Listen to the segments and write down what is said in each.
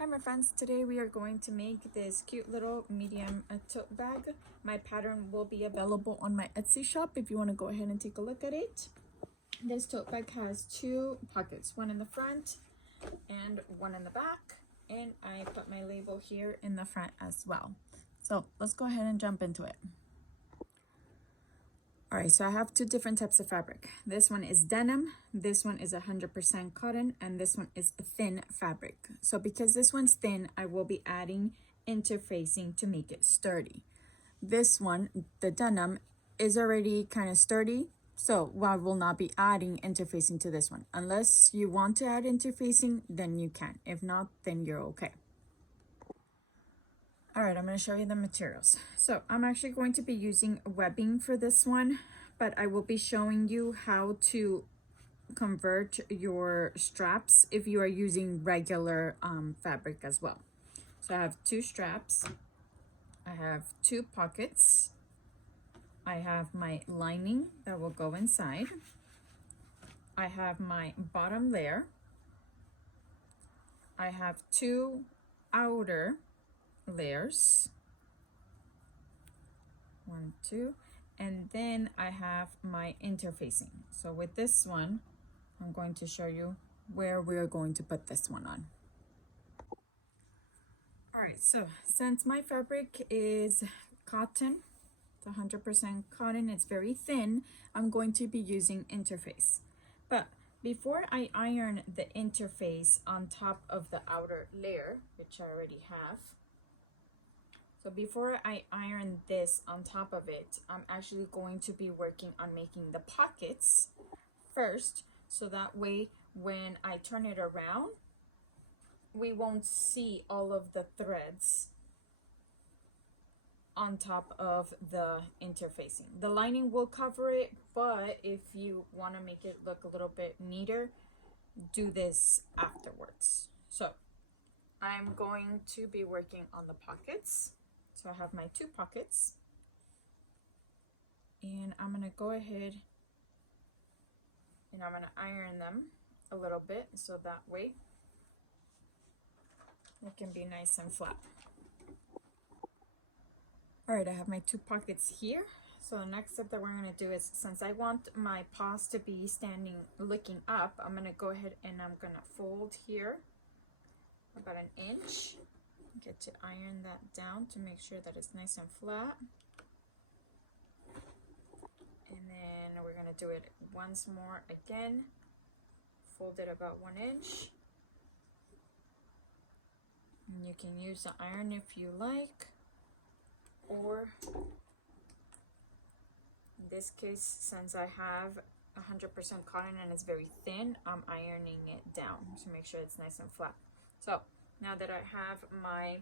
Hi my friends, today we are going to make this cute little medium tote bag. My pattern will be available on my Etsy shop if you want to go ahead and take a look at it. This tote bag has two pockets, one in the front and one in the back, and I put my label here in the front as well. So let's go ahead and jump into it. All right, so I have two different types of fabric. This one is denim, this one is 100% cotton, and this one is thin fabric. So because this one's thin, I will be adding interfacing to make it sturdy. This one, the denim, is already kind of sturdy, so I will not be adding interfacing to this one. Unless you want to add interfacing, then you can. If not, then you're okay. All right, I'm going to show you the materials. So I'm actually going to be using webbing for this one, but I will be showing you how to convert your straps if you are using regular fabric as well. So I have two straps, I have two pockets, I have my lining that will go inside, I have my bottom layer, I have two outer layers, 1, 2, and then I have my interfacing. So with this one, I'm going to show you where we're going to put this one on. All right, so since my fabric is cotton, it's 100% cotton, it's very thin, I'm going to be using interface. But before I iron the interface on top of the outer layer, which I already have, so before I iron this on top of it, I'm actually going to be working on making the pockets first, so that way when I turn it around, we won't see all of the threads on top of the interfacing. The lining will cover it, but if you want to make it look a little bit neater, do this afterwards. So I'm going to be working on the pockets. So I have my two pockets, and I'm going to go ahead and I'm going to iron them a little bit so that way it can be nice and flat. All right, I have my two pockets here. So the next step that we're going to do is, since I want my paws to be standing looking up, I'm going to go ahead and I'm going to fold here about 1 inch. Get to iron that down to make sure that it's nice and flat. And then we're going to do it once more again. Fold it about 1 inch. And you can use the iron if you like, or in this case, since I have 100% cotton and it's very thin, I'm ironing it down to make sure it's nice and flat. So now that I have my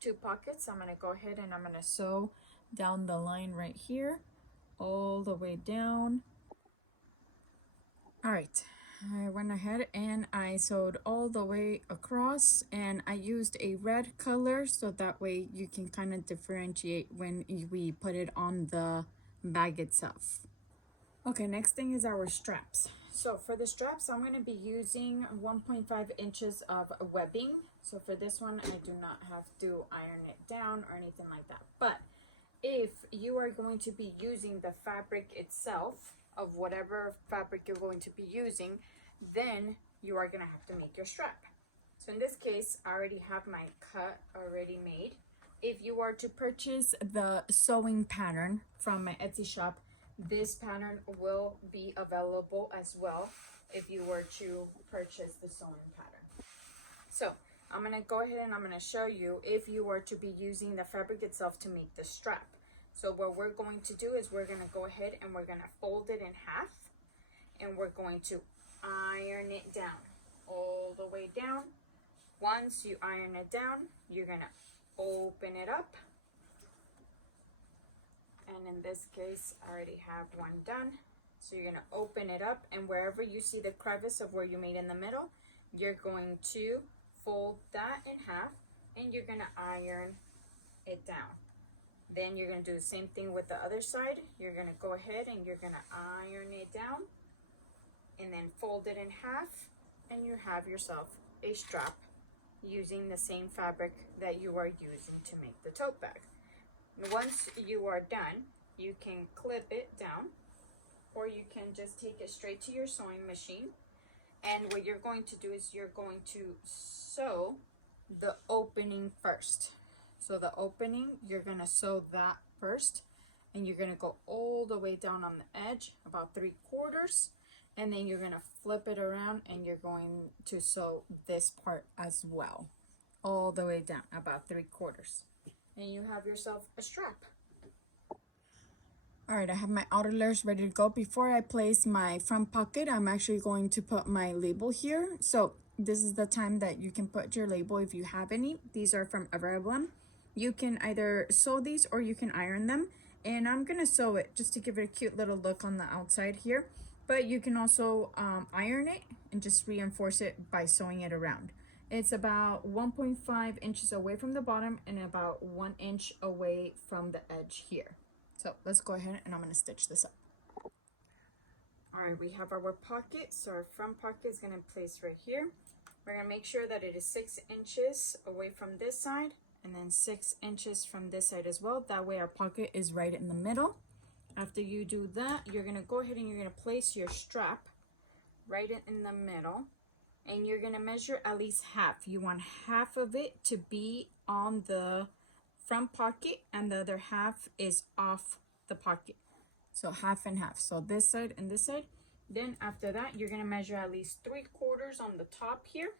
two pockets, I'm going to go ahead and I'm going to sew down the line right here all the way down. All right, I went ahead and I sewed all the way across, and I used a red color so that way you can kind of differentiate when we put it on the bag itself. Okay, next thing is our straps. So for the straps, I'm going to be using 1.5 inches of webbing. So for this one, I do not have to iron it down or anything like that. But if you are going to be using the fabric itself, of whatever fabric you're going to be using, then you are going to have to make your strap. So in this case, I already have my cut already made. If you are to purchase the sewing pattern from my Etsy shop, this pattern will be available as well if you were to purchase the sewing pattern. So I'm going to go ahead and I'm going to show you if you were to be using the fabric itself to make the strap. So what we're going to do is we're going to go ahead and we're going to fold it in half, and we're going to iron it down all the way down. Once you iron it down, you're going to open it up. And in this case, I already have one done. So you're going to open it up, and wherever you see the crevice of where you made in the middle, you're going to fold that in half, and you're going to iron it down. Then you're going to do the same thing with the other side. You're going to go ahead and you're going to iron it down and then fold it in half, and you have yourself a strap using the same fabric that you are using to make the tote bag. And once you are done, you can clip it down, or you can just take it straight to your sewing machine. And what you're going to do is you're going to sew the opening first. So the opening, you're gonna sew that first, and you're gonna go all the way down on the edge, about 3/4, and then you're gonna flip it around and you're going to sew this part as well, all the way down, about 3/4. And you have yourself a strap. All right, I have my outer layers ready to go. Before I place my front pocket, I'm actually going to put my label here. So this is the time that you can put your label if you have any. These are from Everblem. You can either sew these or you can iron them. And I'm gonna sew it just to give it a cute little look on the outside here. But you can also iron it and just reinforce it by sewing it around. It's about 1.5 inches away from the bottom and about 1 inch away from the edge here. So let's go ahead and I'm going to stitch this up. All right, we have our pocket. So our front pocket is going to place right here. We're going to make sure that it is 6 inches away from this side and then 6 inches from this side as well. That way our pocket is right in the middle. After you do that, you're going to go ahead and you're going to place your strap right in the middle, and you're going to measure at least half. You want half of it to be on the front pocket and the other half is off the pocket. So half and half. So this side and this side. Then after that, you're going to measure at least 3/4 on the top here.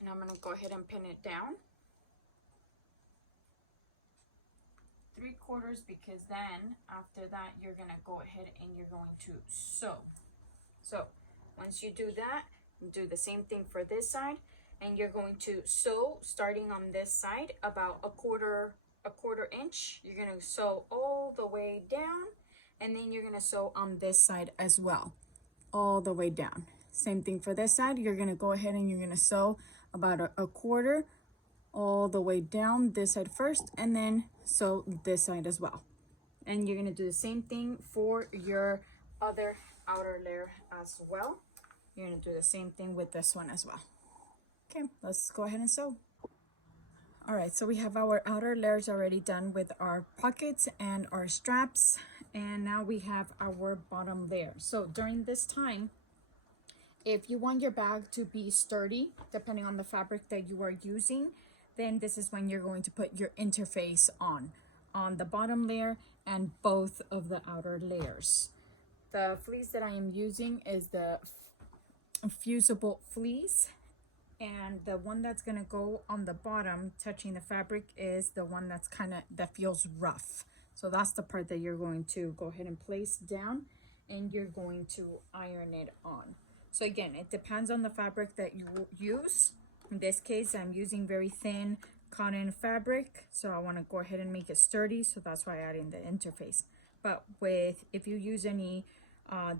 And I'm going to go ahead and pin it down. 3/4, because then after that, you're going to go ahead and you're going to sew. So once you do that, do the same thing for this side. And you're going to sew starting on this side about a quarter inch. You're going to sew all the way down, and then you're going to sew on this side as well, all the way down. Same thing for this side. You're going to go ahead and you're going to sew about a quarter all the way down this side first, and then sew this side as well. And you're going to do the same thing for your other outer layer as well. You're going to do the same thing with this one as well. Okay, let's go ahead and sew. All right, so we have our outer layers already done with our pockets and our straps, and now we have our bottom layer. So during this time, if you want your bag to be sturdy, depending on the fabric that you are using, then this is when you're going to put your interface on the bottom layer and both of the outer layers. The fleece that I am using is the fusible fleece, and the one that's going to go on the bottom touching the fabric is the one that feels rough. So that's the part that you're going to go ahead and place down, and you're going to iron it on. So again, it depends on the fabric that you use. In this case, I'm using very thin cotton fabric, so I want to go ahead and make it sturdy, so that's why I add in the interface. But if you use any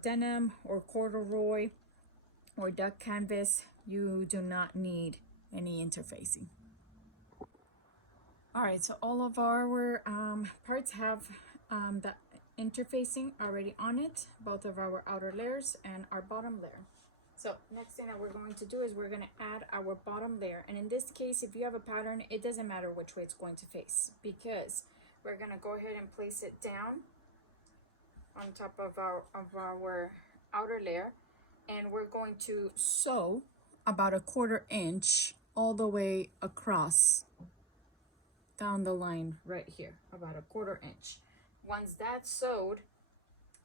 denim or corduroy or duck canvas, you do not need any interfacing. All right, so all of our parts have the interfacing already on it, both of our outer layers and our bottom layer. So next thing that we're going to do is we're going to add our bottom layer. And in this case, if you have a pattern, it doesn't matter which way it's going to face, because we're going to go ahead and place it down on top of our outer layer, and we're going to sew about a 1/4 inch all the way across down the line right here, about a 1/4 inch. Once that's sewed,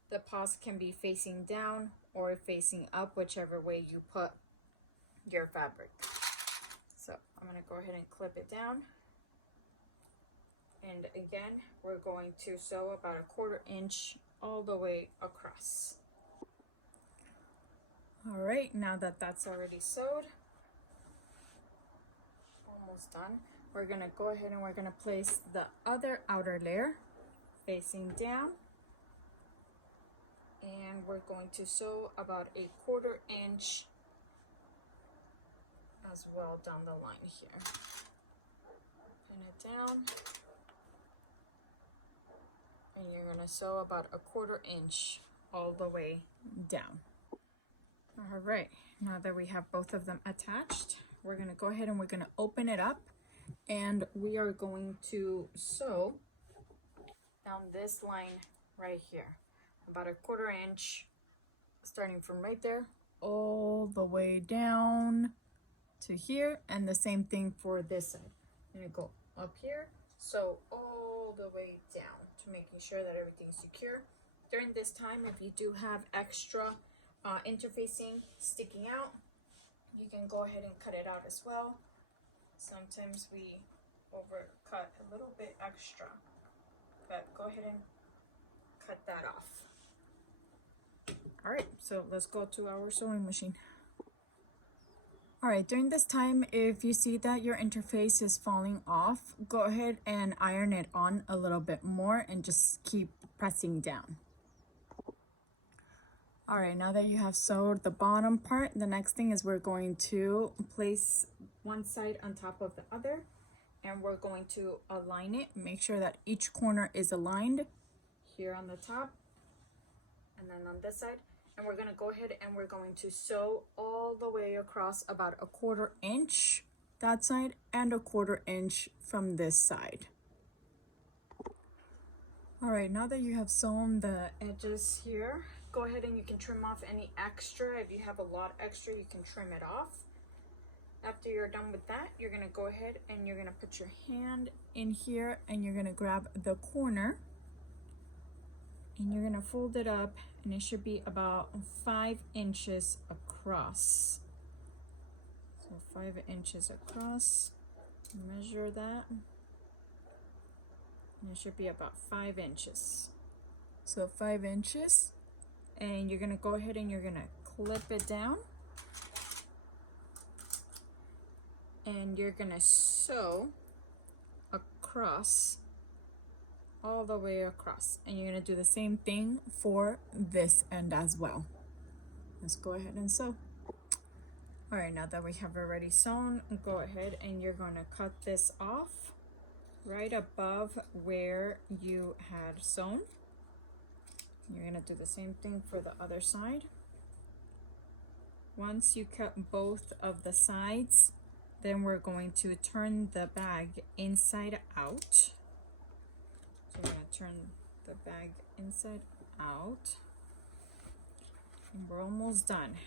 the paws can be facing down or facing up, whichever way you put your fabric. So I'm going to go ahead and clip it down, and again we're going to sew about a 1/4 inch all the way across. All right, now that that's already sewed, almost done, we're going to go ahead and we're going to place the other outer layer facing down, and we're going to sew about a 1/4 inch as well down the line here. Pin it down, and you're going to sew about a 1/4 inch all the way down. All right, now that we have both of them attached, we're gonna go ahead and we're gonna open it up, and we are going to sew down this line right here, about a 1/4 inch, starting from right there all the way down to here, and the same thing for this side. I'm gonna go up here, sew all the way down to making sure that everything's secure. During this time, if you do have extra interfacing sticking out, you can go ahead and cut it out as well. Sometimes we overcut a little bit extra, but go ahead and cut that off. All right, so let's go to our sewing machine. All right, during this time, if you see that your interface is falling off, go ahead and iron it on a little bit more and just keep pressing down. All right, now that you have sewed the bottom part, the next thing is we're going to place one side on top of the other, and we're going to align it. Make sure that each corner is aligned here on the top and then on this side. And we're gonna go ahead and we're going to sew all the way across about a 1/4 inch that side and a 1/4 inch from this side. All right, now that you have sewn the edges here, go ahead and you can trim off any extra. If you have a lot extra, you can trim it off. After you're done with that, you're gonna go ahead and you're gonna put your hand in here and you're gonna grab the corner and you're gonna fold it up, and it should be about 5 inches across. So 5 inches across, measure that. And it should be about 5 inches. So 5 inches, and you're gonna go ahead and you're gonna clip it down. And you're gonna sew across, all the way across. And you're gonna do the same thing for this end as well. Let's go ahead and sew. All right, now that we have already sewn, go ahead and you're gonna cut this off right above where you had sewn. You're gonna do the same thing for the other side. Once you cut both of the sides, then we're going to turn the bag inside out. So we're gonna turn the bag inside out. And we're almost done.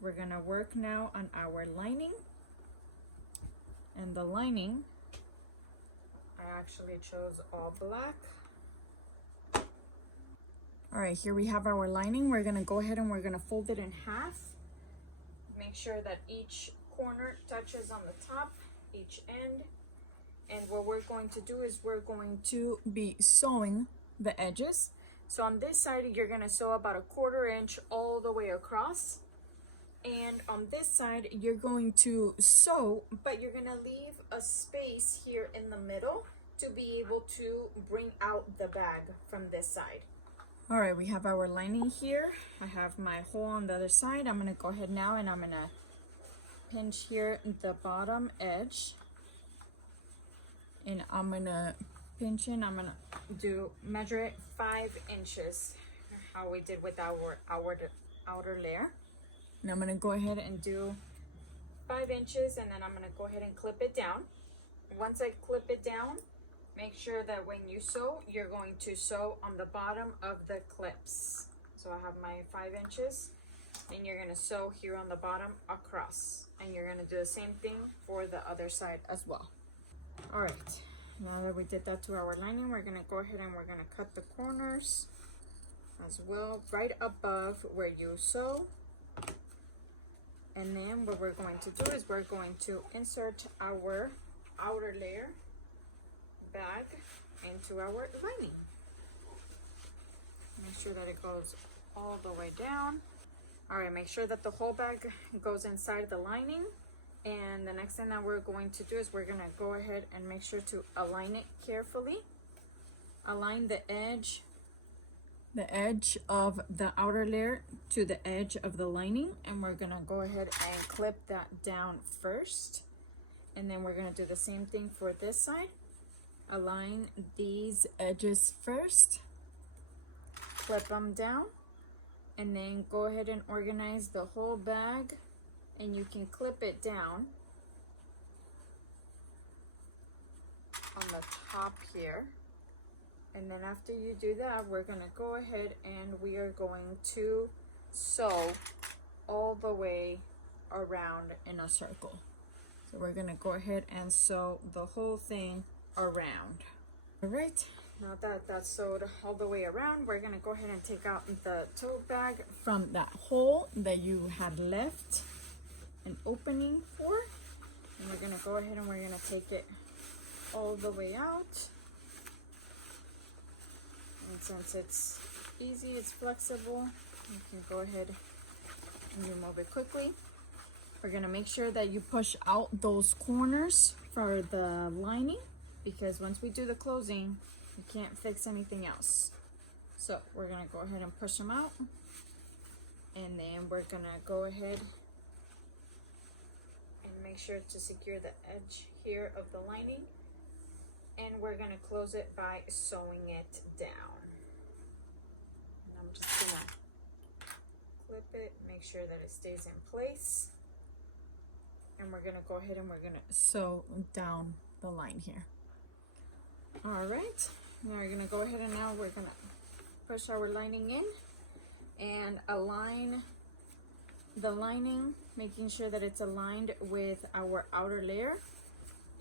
We're gonna work now on our lining. And the lining, I actually chose all black. All right, here we have our lining. We're gonna go ahead and we're gonna fold it in half. Make sure that each corner touches on the top, each end. And what we're going to do is we're going to be sewing the edges. So on this side, you're gonna sew about a 1/4 inch all the way across. And on this side, you're going to sew, but you're gonna leave a space here in the middle to be able to bring out the bag from this side. All right, we have our lining here. I have my hole on the other side. I'm gonna go ahead now and I'm gonna pinch here the bottom edge. And I'm gonna pinch in, I'm gonna measure it 5 inches, how we did with our outer layer. And I'm gonna go ahead and do 5 inches, and then I'm gonna go ahead and clip it down. Once I clip it down, make sure that when you sew, you're going to sew on the bottom of the clips. So I have my 5 inches, and you're gonna sew here on the bottom across. And you're gonna do the same thing for the other side as well. All right, now that we did that to our lining, we're gonna go ahead and we're gonna cut the corners as well, right above where you sew. And then what we're going to do is we're going to insert our outer layer bag into our lining. Make sure that it goes all the way down. All right, make sure that the whole bag goes inside the lining. And the next thing that we're going to do is we're gonna go ahead and make sure to align it carefully. Align the edge of the outer layer to the edge of the lining, and we're gonna go ahead and clip that down first. And then we're gonna do the same thing for this side. Align these edges first, clip them down, and then go ahead and organize the whole bag, and you can clip it down on the top here. And then after you do that, we're gonna go ahead and we are going to sew all the way around in a circle. So we're gonna go ahead and sew the whole thing around. All right, now that that's sewed all the way around, we're gonna go ahead and take out the tote bag from that hole that you had left an opening for. And we're gonna go ahead and we're gonna take it all the way out. And since it's easy, it's flexible, you can go ahead and remove it quickly. We're gonna make sure that you push out those corners for the lining, because once we do the closing, you can't fix anything else. So we're gonna go ahead and push them out. And then we're gonna go ahead and make sure to secure the edge here of the lining. And we're gonna close it by sewing it down. And I'm just gonna clip it, make sure that it stays in place. And we're gonna go ahead and we're gonna sew down the line here. All right, now we're gonna go ahead and now we're gonna push our lining in and align the lining, making sure that it's aligned with our outer layer.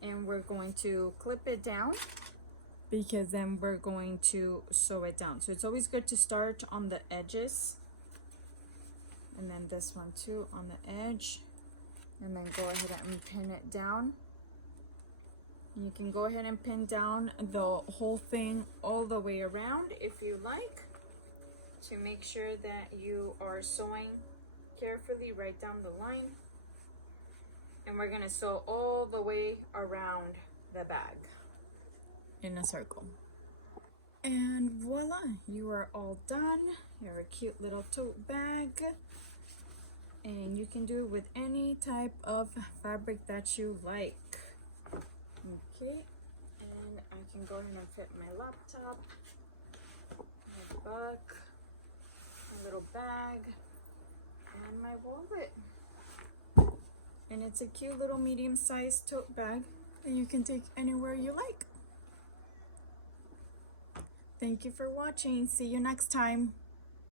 And we're going to clip it down, because then we're going to sew it down. So it's always good to start on the edges, and then this one too on the edge, and then go ahead and pin it down. And you can go ahead and pin down the whole thing all the way around if you like, to make sure that you are sewing carefully right down the line. And we're gonna sew all the way around the bag in a circle. And voila, you are all done. You're a cute little tote bag. And you can do it with any type of fabric that you like. Okay, and I can go ahead and fit my laptop, my book, my little bag, and my wallet. And it's a cute little medium-sized tote bag that you can take anywhere you like. Thank you for watching. See you next time.